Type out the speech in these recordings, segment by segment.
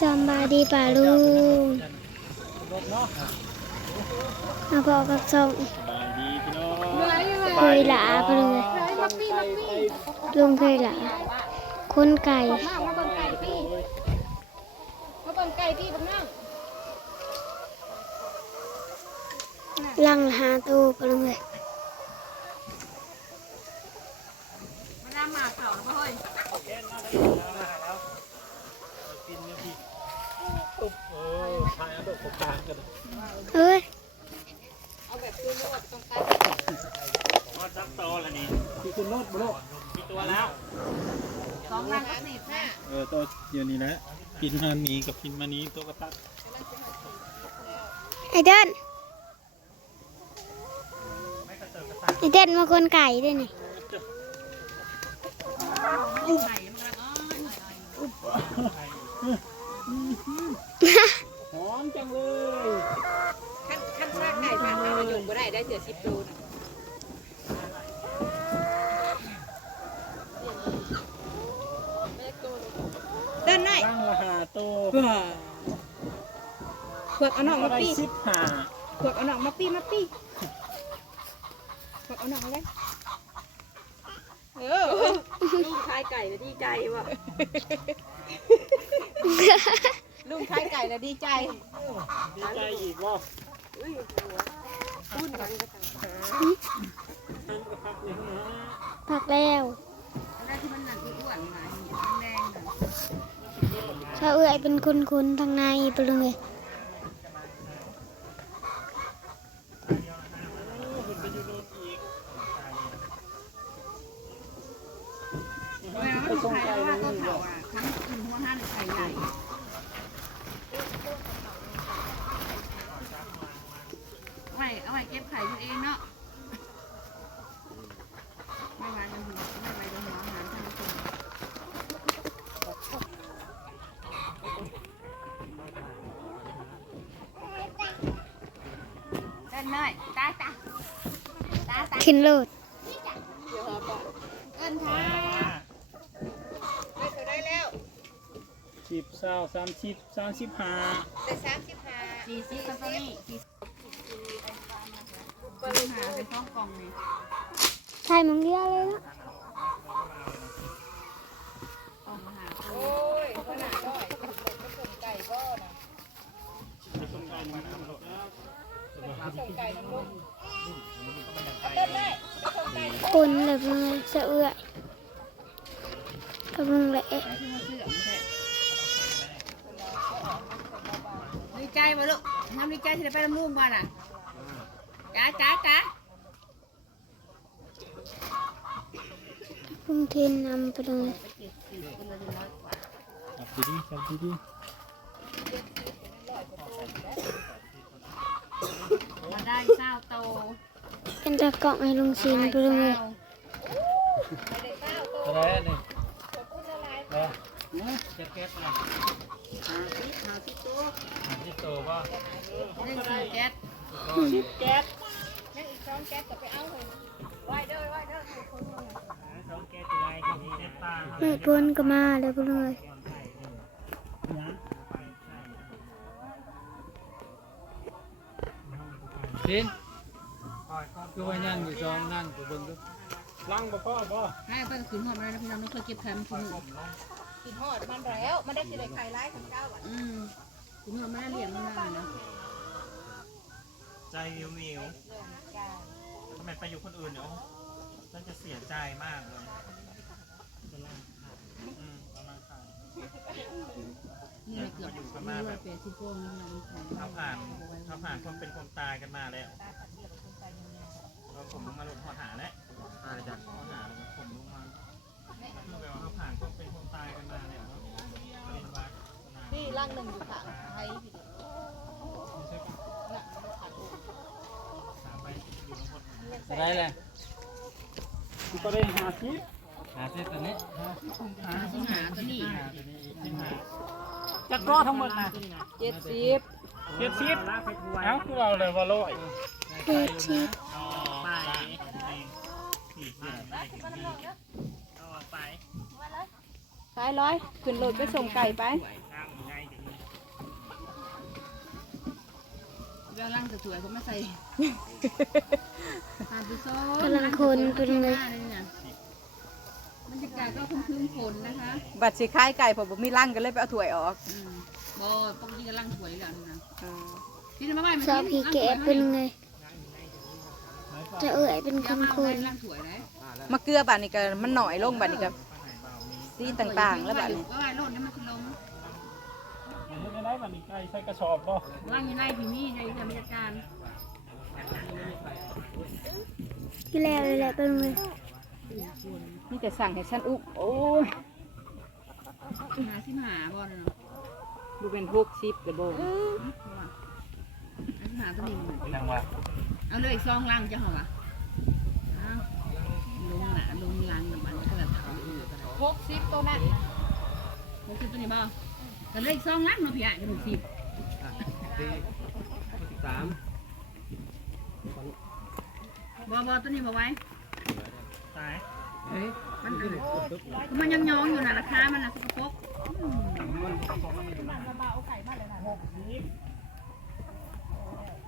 สำบายดีป่าลุงมาพอกับส่งสบายดีพี่น้องเคยหลาไปเลยลุงเคยหลาคนไก่มามาเบิ่งไก่พี่มาเบิ่งไก่พี่บังนั่งลังหาตูไปเลยมาน้ำหมากเก่าแล้วเฮ้ยกินเนี่ยพี่ ตุ๊บเออพายเอาดอกกลางกันเฮ้ยเอาแบบคืนนวดตรงไก่อ๋อจับโตแล้วนี่พี่คุณโนดบุโรมีตัวแล้วสองล้านกับสิบห้าเออตัวเดียวนี้นะพินมานีกับพินมานีตัวกระตักไอเดินไอเดินมาคนไก่ด้วยนี่ไก่มันกำลังอ้อน หอมจังเลยขั้นขั้นซากไก่ผ่านไปราอยู่บ่ได้ได้เสือสิบดูนะเดินหน่อยตั้งราคาโตเผือกเอาหน่องมาปี้สิบห้าเอกเอาหน่องมาปี้มาปี้เผือกเอาหน่องมาเลยเออลุงชายไก่แล้วดีใจว่ะ ลุงชายไก่แล้วดีใจ ดีใจอีกว่ารุ่นกันก็ต่างตั้งกระพักเลยนะผักแล้วได้ที่มันหนักอ้วนมาแดงๆน่ะถ้าเอื้อยเป็นคนคนๆทางในไปเลย คุณไปอยู่โน่นอีก แม่ว่าใครว่าก็เผาอะทั้งกินหัวห้าหรือไข่ใหญ่เอาไว้ เอาไว้เก็บไข่อยู่เองเนาะไม่ไว้กันหัวไม่ไว้กันหัวอาหารท่านผู้ชมเดินหน่อยตาตาตาตาขึ้นโลดเอิ้นค่ะได้ได้แล้วสิบเศร้าสามสิบสามสิบห้าได้สามสิบห้าสี่สิบตัวนี้สี่สิบ ปัญหาเป็นท้องกล่องนี่ใช่มึงเดียวเลยนะกล่องหาโอ้ยขนาดน้อยผสมไก่ก็นะจะส่งไก่มาน้ำหลดแล้วผสมไก่น้ำลูกเต้นได้ผสมไก่คนเลยไปเลยสะเอื้อยกับมึงแหละที่มาเสื่อมแท้ดีใจบ่ลูกทำดีใจที่ได้ไปน้ำลูกก่อนอะ จ้าจ้าจ้าพุ่งเทนนำไปเลยจับดีๆจับดีมาได้เศร้าโตเป็นตะเกาะให้ลุงชินไปเลยๆอะไรนี่เออจะแก๊สอะไรหาที่โตป่ะเรื่องสีแก๊สสิบแก๊สยังอีกส องแก๊สจะไปเอาเลยไหวเด้อไหวเด้อสองแก๊สอะไรกันนี่เจ็ดตาแม่พนก็มาเลยไปเลยพินคือว่ายังอยู่ซองนั่นกูเบิ่งดูลังบ่พ่อบ่ให้เพิ่นขึ้นหอดมาเลยนะพี่น้องไม่เคยเก็บแคมป์คุณขึ้นหอดมันแล้วมันได้สิได้ไข่ไล่ของเจ้าอะอืมขึ้นหอดมาได้เหรียญมันได้นะใจวิววิว ทำไมไปอยู่คนอื่นเนี่ยฉันจะเสียใจมากเลยอืมกำลังขายนี่เกือบอยู่ประมาณแบบเปรตที่โป้งนี่มันแข็งเขาผ่านเขาผ่านความเป็นความตายกันมาแล้วเราผมลงมาลงข้อหาแล้วอะไรจากข้อหาแล้วผมลงมาคือแบบว่าเขาผ่านความเป็นความตายกันมาแล้วเนาะเป็นว่านี่ร่างหนึ่งอยู่ค่ะไทยพี่ ไม่ใช่ปะสามใบอยู่ทั้งหมด อะไรแหละก็ได้หาทิปหาเส้นตัวนี้หาสิงหาตัวนี้หาตัวนี้อีกที่หาจะก็ทั้งหมดนะเจ็ดสิบเจ็ดสิบเอ้าคือเอาเลยว่าร้อยเปิดชีพอ๋อไปสี่สิบได้ถึงนี่เอาไปไปร้อยขึ้นรถไปส่งไก่ไป เรื่องร่างสวยๆผมไม่ใส่ทานดูโซ่กำลังคนเป็นไงบรรยากาศก็คุ้มคืนฝนนะคะบัดสิคายไก่ผมบ่มีร่างกันเลยไปเอาถ้วยออกอืมบอปกติก็ร่างสวยแล้วนะอืมที่มาไม่มาสาวผีแกะเป็นไง จะเอ่ยเป็นคนคนร่างสวยเลยมะเกลือบัดนี้ก็มันหน่อยลงบัดนี้ก็ซีนต่างๆ แล้วบัดนี้ก็ไอ้โลดนี่มันคือลงไม่ได้บันนี้ใกล้ใช้กระสอบบ่ร่างอยู่ในพี่มีในบรรยากาศที่แล้วเลยแหละเป็นไงนี่แต่สั่งให้ฉันอุ๊บโอ้ยหาสิหาบอลเนาะดูเป็นพวกซิปกระโบงหาตัวนี้ยังว่าเอาเลยซองล่างจะเหรอลงหนาลงลังแบบมันก็แบบเขาอยู่ก็ได้พวกซิปตัวนั้นโอเคตัวนี้บ่ ก็เลยซองล่างมาพี่อะจะถูกสิบสามบอบอตัวนี้บอไว้ตายมันมันยังยองอยู่นะราคา มันนะสกปรก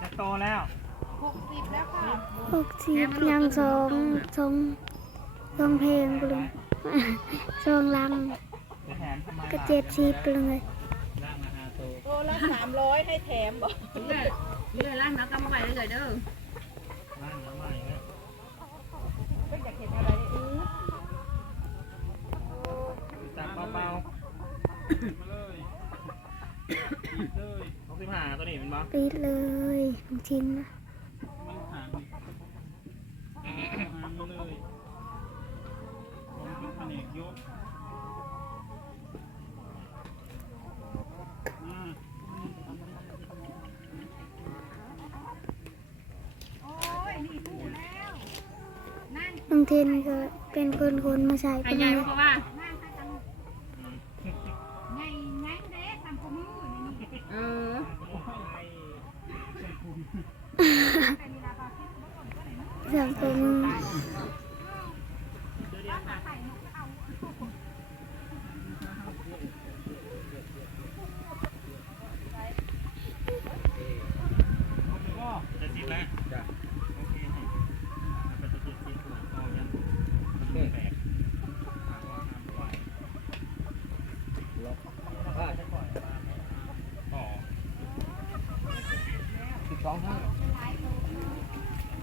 จะโตแล้วหกสิบยังสองสองสองเพลงไปเลยสองลังจะแถมทำไม ก็เจ็ดสิบไปเลยร่างมาหาโตโลละสามร้อยให้แถมบ่เรื่อยเรื่อยล่างนะก็มาไว้เลยเด้อร่างน้ำใหม่แล้วเป็นอยากเห็นอะไรนี่อื้อจับเบาๆเลยเลยหกสิบห้าตัวนี้เป็นบ่ปิดเลยลูกชิ้นนะ มันหางหางมาเลยผมเป็นแผนกยกอ่า บาง เทนก็เป็นคนคนมาใส่ไป็นใหญ่ไงเพราะว่าเออ สังคม จะสิบแล้วจ้ะโอเคให้ไปจะสิบสิบเอายังแปลกถามว่าห้ามปล่อยต่อ สิบส องห้า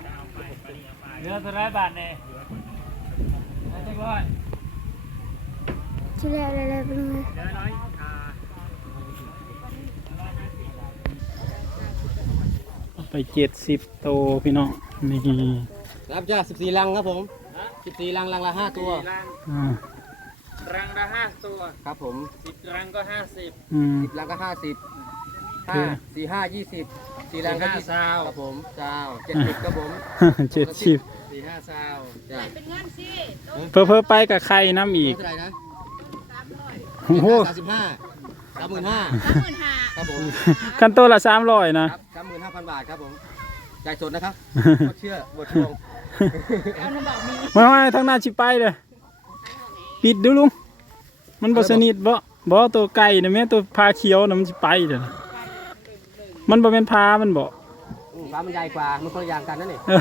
จะเอาไปไปเอาไปเหลือเท่าไรบาทเนี่ยได้จังร้อยที่แล้วเลยแหละเป็นไงเดี๋ยวน้อยอ่าไปเจ็ดสิบโตพี่น้องนี่รับจ้าสิบสี่ลังครับผมสิบสี่ลังลังละห้าตัวรังอ่ารังละห้าตัวครับผมสิบรังก็ห้าสิบอืมสิบลังก็ห้าสิบโอห้าเคสี่ห้ายี่สิบ สี่ลังก็ยี่สิบครับผมเจ้าเจ็ดสิบครับผมเจ็ดสิบสี่ห้าซาวจ้าเพิ่มเพิ่มไปกับใครน้ำอีกเท่าไหร่นะโอ้โหสามสิบห้าสามหมื่นห้าสามหมื่นห้าครับผมคันโตวละสามร้อยนะครับสามหมื่นห้าพันบาทครับผมจ่ายสดนะครับบดเชื่อบดทวงไม่ไม่ทั้งหน้าชิไปเลยปิดดูลุงมันบสนิทบ่บ่ตัวไก่นะแม่ตัวพาเขียวนะมันสิไปเด้อนะ มันบ่เป็นพามันบ่อืมฟ้ามันใหญ่กว่า มันคนละอย่างกันนั่นนี่เออ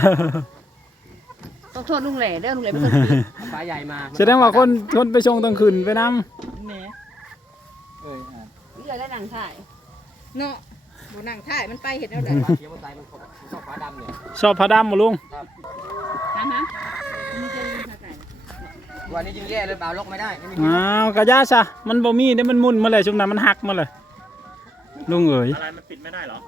ต้องโทษลุงแหล่เด้อลุงแหล่ไม่เคยกินฟ้าใหญ่มาแสดงว่าคนคนไปชงต้องขึ้นไปนำแหมเอออ่าเรื่อยได้หนังถ่ายเนาะบ่นั่งถ่ายมันไปเห็นแล้วได้ฟ้าเขียวมันใสมันขอบมันชอบฟ้าดำเนี่ยชอบพาดำบ่ลุงถามฮะมีเจอลุงขาไก่วันนี้ยิงแย่เลยเปล่าล็อกไม่ได้ไม่มีอ้าวกะยาซะมันบ่มีเด้มันหมุนมาเลยช่วงนั้นมันหักมาเลย ลุงเอ๋ยอะไรมันปิดไม่ได้เหรอ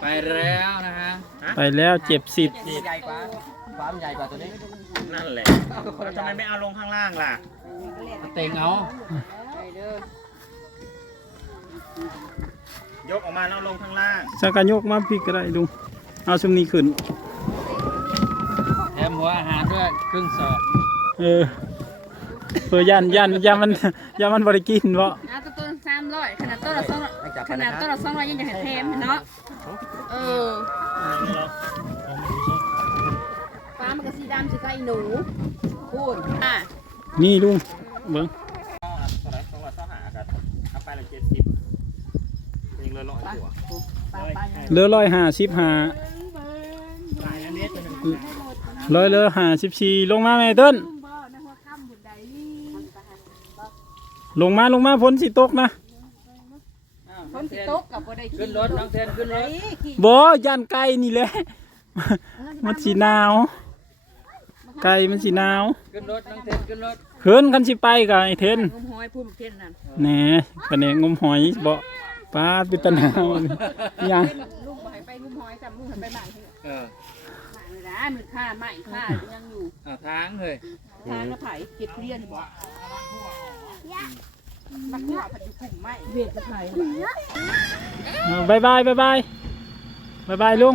ไปแล้วนะฮะไปแล้วเจ็บสิบมันใหญ่กว่าฟ้ามันใหญ่กว่าตัวนี้นั่นแหละแล้วทำไมไม่เอาลงข้างล่างล่ะเต็งเอายกออกมาแล้วลงข้างล่างสักกะยกมาพี่ก็ได้ลุงเอาชุมนี้ขึ้นแถมหัวอาหารด้วยครึ่งสอบเออเพื่อยันยันยันมันยันมันบริกินบ่อะตัว ละสองขนาดต้นละสองร้อยยังจะเห็นแถมเนาะเออฟ้ามันก็สีดำสีไก่หนูพูดอะนี่ลุงเบิ้งเร่สองร้อยเท่าหากันเอาไปละเจ็ดสิบยิงเลยร้อยตัวเหลือร้อยห้าสิบห้าลายอันนี้ตัวหนึ่งร้อยเหลือห้าสิบสี่ลงมาแม่เติ้นลงมาลงมาฝนสิตกนะ คนสิตกกับบ่ได้ขึ้นรถน้องเทนขึ้นรถบ่ยันไก่นี่แหละมันสีหนาว ไก่มันสีหนาว ขึ้นรถน้องเทนขึ้นรถเฮินกันสิไปกับไอ้เทนงมหอยพุ่มเทียนนั่นแหน่คะแนนงมหอยบ่ปลาปิตะหนาวยังลุงบ่ให้ไปงุ้มหอยจำลุงให้ไปบ้านเถอะเออไม่ได้มือฆ่าไม่ฆ่ายังอยู่อ่าทางเฮ้ยทางกระไผ่เก็บเลียนบ่ มักหัวผัดอยู่กลุ่มไม้เวียดกระไผ่เอาบายบายบายบายบายบายลุง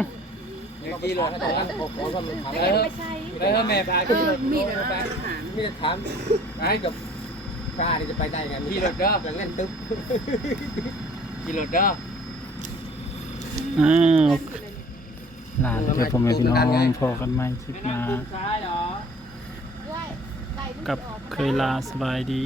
เมื่อกี้รถเขาจะรับผมผมก็มันทำไม่แล้วไม่ใช่แล้วแม่พาขึ้นรถมีมีดไปอาหารมีแต่ถามไอ้กับกล้าที่จะไปได้ไงขี่รถเด้อแบบเล่นตึ๊บขี่รถเด้ออ้าวลาเดี๋ยวผมให้พี่น้องพอกันใหม่คลิปหน้าซ้ายเหรอกับเคยลาสบายดี